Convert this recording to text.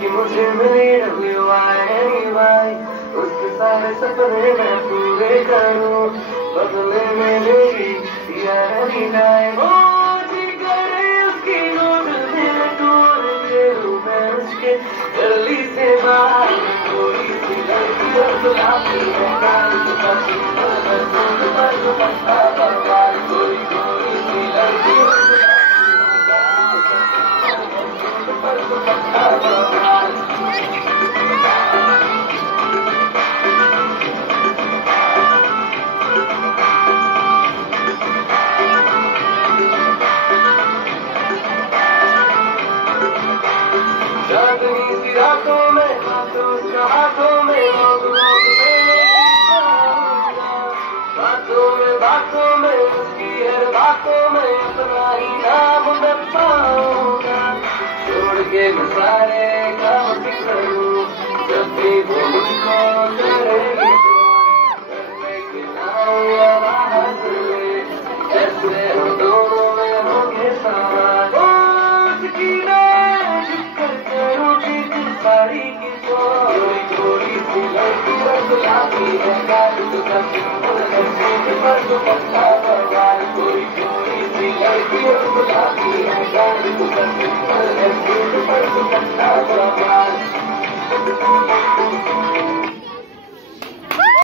कि मुझे मिली WINY, उसके सारे सपने मैं पूरे करूं, बदले में मेरी यारी लाए। ओ जी करे उसकी गोद में दूर खेलूं मैं उसके गली से बाहर। थोड़ी सी लड़की और गुलाबी है गाल तो पसी पर सूट पर दुपट्टा बवाल। थोड़ी थोड़ी सी लड़की और पर दुपट्टा बवाल। चांदनी सी रातों में हाथों उसका हाथों में बातों में उसकी हर बातों में अपना ही नाम मैं पाऊंगा। छोड़ के मैं सारे काम करूं, जब भी वो मुझको करेगी करने के नाम या बाहर चले, ऐसे हम दोनों में होंगे सवाल। उसकी साड़ी की थोड़ी थोड़ी सी लड़की और गुलाबी है गाल तो पसी पर दुपट्टा बवाल। थोड़ी थोड़ी सी लड़की और गुलाबी है गाल तो पसी पर दुपट्टा बवाल।